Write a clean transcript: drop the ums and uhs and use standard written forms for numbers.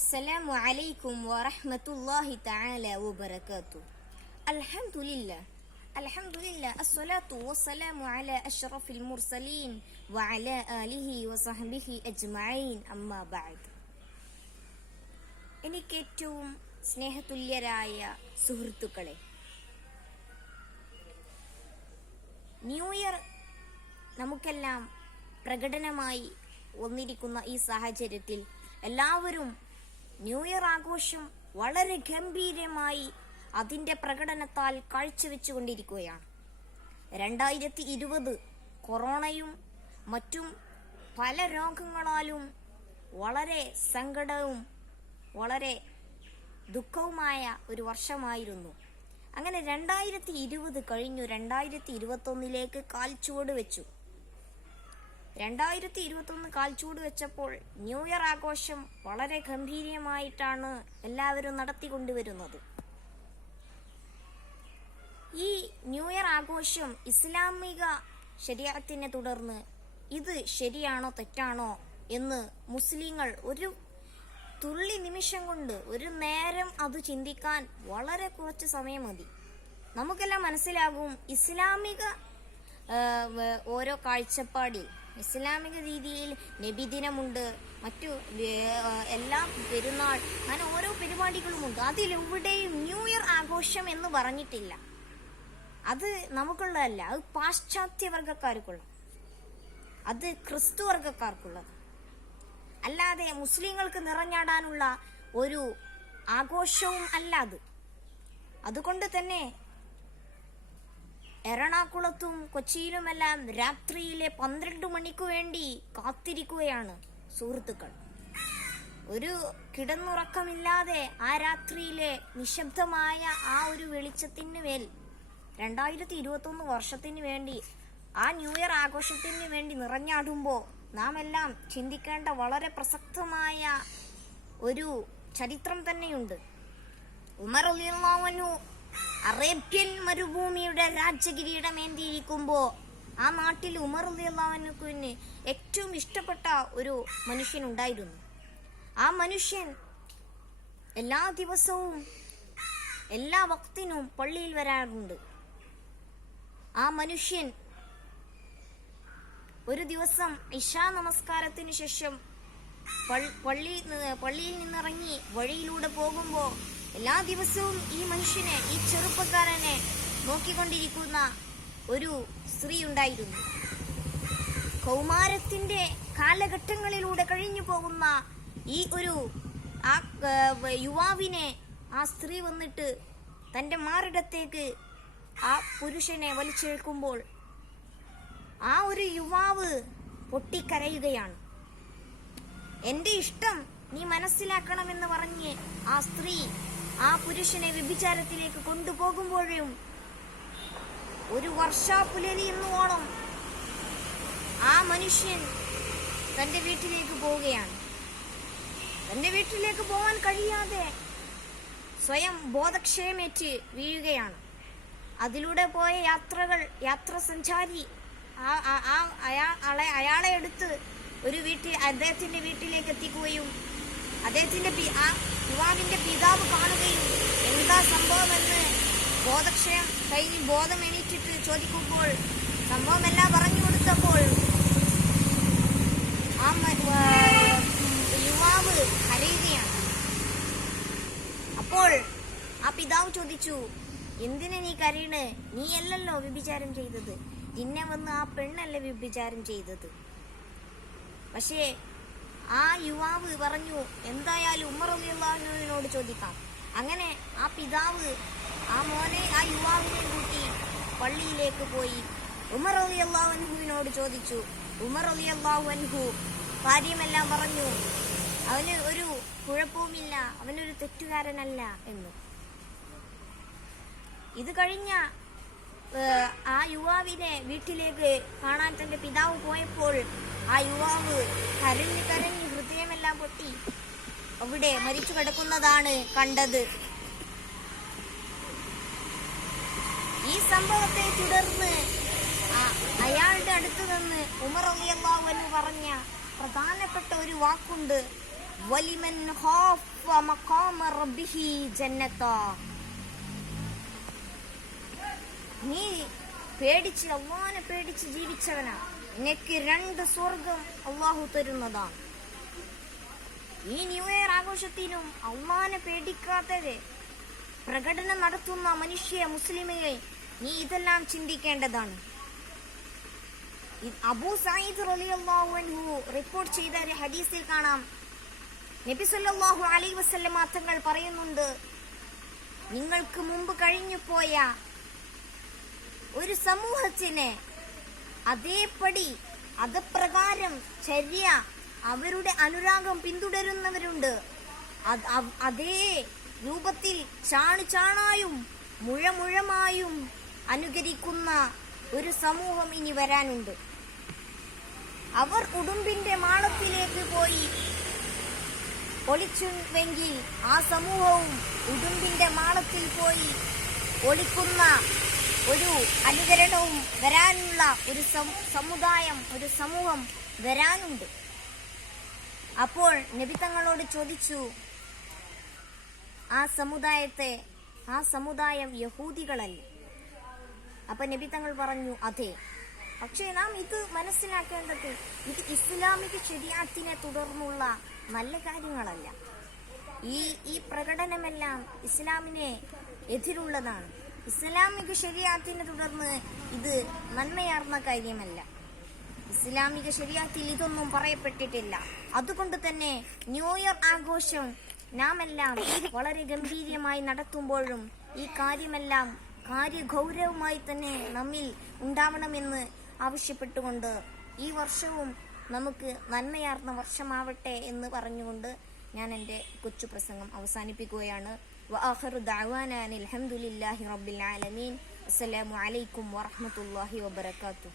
السلام عليكم ورحمة الله تعالى وبركاته. الحمد لله الصلاة والسلام على أشرف المرسلين وعلى آله وصحبه أجمعين أما بعد. എനിക്കേറ്റവും സ്നേഹതുല്യരായ സുഹൃത്തുക്കളെ, new year നമുക്കെല്ലാം പ്രകടനമായി വന്നിരിക്കുന്ന ഈ സാഹചര്യത്തിൽ എല്ലാവരും ന്യൂ ഇയർ ആഘോഷം വളരെ ഗംഭീരമായി അതിൻ്റെ പ്രകടനത്താൽ കാഴ്ചവെച്ചുകൊണ്ടിരിക്കുകയാണ്. 2020 കൊറോണയും മറ്റും പല രോഗങ്ങളാലും വളരെ സങ്കടവും വളരെ ദുഃഖവുമായ ഒരു വർഷമായിരുന്നു. അങ്ങനെ 2020 കഴിഞ്ഞു 2021 കാൽച്ചുവട് വെച്ചു. 2021 കാൽച്ചൂട് വെച്ചപ്പോൾ ന്യൂ ഇയർ ആഘോഷം വളരെ ഗംഭീരമായിട്ടാണ് എല്ലാവരും നടത്തിക്കൊണ്ടുവരുന്നത്. ഈ ന്യൂ ഇയർ ആഘോഷം ഇസ്ലാമിക ശരീഅത്തിനെ തുടർന്ന് ഇത് ശരിയാണോ തെറ്റാണോ എന്ന് മുസ്ലിങ്ങൾ ഒരു തുള്ളി നിമിഷം കൊണ്ട്, ഒരു നേരം അത് ചിന്തിക്കാൻ വളരെ കുറച്ച് സമയം മതി. നമുക്കെല്ലാം മനസ്സിലാകും ഇസ്ലാമിക ഓരോ കാഴ്ചപ്പാടിൽ ഇസ്ലാമിക രീതിയിൽ നബിദിനമുണ്ട്, മറ്റു എല്ലാ പെരുന്നാൾ, അങ്ങനെ ഓരോ പരിപാടികളുമുണ്ട്. അതിലെവിടെയും ന്യൂ ഇയർ ആഘോഷം എന്ന് പറഞ്ഞിട്ടില്ല. അത് നമുക്കുള്ളതല്ല, അത് പാശ്ചാത്യ വർഗക്കാർക്കുള്ള, അത് ക്രിസ്തു വർഗക്കാർക്കുള്ളത്, അല്ലാതെ മുസ്ലിങ്ങൾക്ക് നിറഞ്ഞാടാനുള്ള ഒരു ആഘോഷവും അല്ല അത്. അതുകൊണ്ട് തന്നെ എറണാകുളത്തും കൊച്ചിയിലുമെല്ലാം രാത്രിയിലെ 12 മണിക്ക് വേണ്ടി കാത്തിരിക്കുകയാണ് സുഹൃത്തുക്കൾ. ഒരു കിടന്നുറക്കമില്ലാതെ ആ രാത്രിയിലെ നിശബ്ദമായ ആ ഒരു വെളിച്ചത്തിന് മേൽ 2021 വർഷത്തിന് വേണ്ടി, ആ ന്യൂ ഇയർ ആഘോഷത്തിന് വേണ്ടി നിറഞ്ഞാടുമ്പോൾ നാം എല്ലാം ചിന്തിക്കേണ്ട വളരെ പ്രസക്തമായ ഒരു ചരിത്രം തന്നെയുണ്ട്. ഉമർ റളിയല്ലാഹു അൻഹു അറേബ്യൻ മരുഭൂമിയുടെ രാജകിരീടമേന്തിയിരിക്കുമ്പോ ആ നാട്ടിൽ ഉമർ റളിയല്ലാഹു അൻഹുവിന് ഏറ്റവും ഇഷ്ടപ്പെട്ട ഒരു മനുഷ്യൻ ഉണ്ടായിരുന്നു. ആ മനുഷ്യൻ എല്ലാ ദിവസവും എല്ലാ വക്തിനും പള്ളിയിൽ വരാറുണ്ട്. ആ മനുഷ്യൻ ഒരു ദിവസം ഇശാ നമസ്കാരത്തിന് ശേഷം പള്ളിയിൽ നിന്നിറങ്ങി വഴിയിലൂടെ പോകുമ്പോൾ എല്ലാ ദിവസവും ഈ മനുഷ്യനെ, ഈ ചെറുപ്പക്കാരനെ നോക്കിക്കൊണ്ടിരിക്കുന്ന ഒരു സ്ത്രീ ഉണ്ടായിരുന്നു. കൗമാരത്തിന്റെ കാലഘട്ടങ്ങളിലൂടെ കഴിഞ്ഞു പോകുന്ന ഈ ഒരു യുവാവിനെ ആ സ്ത്രീ വന്നിട്ട് തന്റെ മാറിടത്തേക്ക് ആ പുരുഷനെ വലിച്ചെടുക്കുമ്പോൾ ആ ഒരു യുവാവ് പൊട്ടിക്കരയുകയാണ്. എന്റെ ഇഷ്ടം നീ മനസ്സിലാക്കണമെന്ന് പറഞ്ഞ് ആ സ്ത്രീ ആ പുരുഷനെ വ്യഭിചാരത്തിലേക്ക് കൊണ്ടുപോകുമ്പോഴും ഒരു വർഷാപ്പുലരിയെന്നോളം ആ മനുഷ്യൻ തന്റെ വീട്ടിലേക്ക് പോവുകയാണ്. തന്റെ വീട്ടിലേക്ക് പോകാൻ കഴിയാതെ സ്വയം ബോധക്ഷയമേറ്റ് വീഴുകയാണ്. അതിലൂടെ പോയ യാത്രസഞ്ചാരി അയാളെ എടുത്ത് അദ്ദേഹത്തിന്റെ വീട്ടിലേക്ക് എത്തിക്കുകയും ആ യുവാവിന്റെ പിതാവ് കാണുകയും എന്താ സംഭവമെന്ന് ബോധക്ഷയം കഴിഞ്ഞ് ബോധം എണീറ്റിട്ട് ചോദിക്കുമ്പോൾ സംഭവമെല്ലാം പറഞ്ഞു കൊടുത്തപ്പോൾ ആ യുവാവ് കരയുകയാണ്. അപ്പോൾ ആ പിതാവ് ചോദിച്ചു, എന്തിനാ നീ കരയണ്? നീയല്ലല്ലോ വ്യഭിചാരം ചെയ്തത്, നിന്നെ വന്ന് ആ പെണ്ണല്ലേ വ്യഭിചാരം ചെയ്തത്. പക്ഷേ ആ യുവാവ് പറഞ്ഞു, എന്തായാലും ഉമർ റളിയല്ലാഹു അൻഹുവിനോട് ചോദിക്കാം. അങ്ങനെ ആ പിതാവ് ആ യുവാവിനെ കൂട്ടി പള്ളിയിലേക്ക് പോയി ഉമർ റളിയല്ലാഹു അൻഹുവിനോട് ചോദിച്ചു. ഉമർ റളിയല്ലാഹു അൻഹു കാര്യമെല്ലാം പറഞ്ഞു. അവന് ഒരു കുഴപ്പവുമില്ല, അവനൊരു തെറ്റുകാരനല്ല എന്ന്. ഇത് കഴിഞ്ഞ ആ യുവാവിനെ വീട്ടിലേക്ക് കാണാൻ തന്റെ പിതാവ് പോയപ്പോൾ ആ യുവാവ് കരഞ്ഞ് ഹൃദയമെല്ലാം പൊട്ടി അവിടെ മരിച്ചു കിടക്കുന്നതാണ് കണ്ടത്. ഈ സംഭവത്തെ തുടർന്ന് അയാളുടെ അടുത്ത് നിന്ന് ഉമർ റളിയല്ലാഹു അൻഹു പറഞ്ഞ പ്രധാനപ്പെട്ട ഒരു വാക്കുണ്ട്. വലിമൻ ഖാഫ മഖാമ റബ്ബിഹി ജന്നത്താ. നീ പേടിച്ച് അള്ളാഹനെ പേടിച്ച് ജീവിച്ചവനാ, നിനക്ക് 2 സ്വർഗം അള്ളാഹു തരുന്നതാണ്. ഈ ന്യൂ ഇയർ ആഘോഷത്തിനും അള്ളാഹനെ പേടിക്കാതെ പ്രകടനം നടത്തുന്ന മനുഷ്യ മുസ്ലിമെ, നീ ഇതെല്ലാം ചിന്തിക്കേണ്ടതാണ്. അബൂ സഈദ് റളിയല്ലാഹു അൻഹു റിപ്പോർട്ട് ചെയ്ത ഒരു ഹദീസിൽ കാണാം, നബി സല്ലല്ലാഹു അലൈഹി വസല്ലം തങ്ങൾ പറയുന്നുണ്ട്, നിങ്ങൾക്ക് മുമ്പ് കഴിഞ്ഞു പോയ ഒരു സമൂഹത്തിന് അതേപടി അതപ്രകാരം ചര്യ അവരുടെ അനുരാഗം പിന്തുടരുന്നവരുണ്ട്. അതേ രൂപത്തിൽ ചാണായും മുഴമായും അനുകരിക്കുന്ന ഒരു സമൂഹം ഇനി വരാനുണ്ട്. അവർ ഉടുമ്പിന്റെ മാളത്തിലേക്ക് പോയി ഒളിച്ചുവെങ്കിൽ ആ സമൂഹവും ഉടുമ്പിന്റെ മാളത്തിൽ പോയി ഒളിക്കുന്ന ഒരു അനുകരണവും വരാനുള്ള ഒരു സമുദായം, ഒരു സമൂഹം വരാനുണ്ട്. അപ്പോൾ നബി തങ്ങളോട് ചോദിച്ചു, ആ സമുദായം യഹൂദികളല്ലേ? അപ്പൊ നബി തങ്ങൾ പറഞ്ഞു, അതെ. പക്ഷേ നാം ഇത് മനസ്സിലാക്കേണ്ടത്, ഇത് ഇസ്ലാമിക ശരീഅത്തിനെ തുടർന്നുള്ള നല്ല കാര്യങ്ങളല്ല. ഈ പ്രകടനമെല്ലാം ഇസ്ലാമിനെ എതിരുള്ളതാണ്. ഇസ്ലാമിക ശരീഅത്തിനെ തുടർന്ന് ഇത് നന്മയാർന്ന കാര്യമല്ല. ഇസ്ലാമിക ശരീഅത്തിൽ ഇതൊന്നും പറയപ്പെട്ടിട്ടില്ല. അതുകൊണ്ട് തന്നെ ന്യൂ ഇയർ ആഘോഷം നാം എല്ലാം വളരെ ഗംഭീരമായി നടത്തുമ്പോഴും ഈ കാര്യമെല്ലാം കാര്യഗൗരവമായി തന്നെ നമ്മിൽ ഉണ്ടാവണമെന്ന് ആവശ്യപ്പെട്ടുകൊണ്ട് ഈ വർഷവും നമുക്ക് നന്മയാർന്ന വർഷമാവട്ടെ എന്ന് പറഞ്ഞുകൊണ്ട് ഞാൻ എൻ്റെ കൊച്ചു പ്രസംഗം അവസാനിപ്പിക്കുകയാണ്. വആഖിറു ദഅവാനാ അൽഹംദുലില്ലാഹി റബ്ബിൽ ആലമീൻ. അസ്സലാമു അലൈക്കും വറഹ്മത്തുള്ളാഹി വബറകാതുഹു.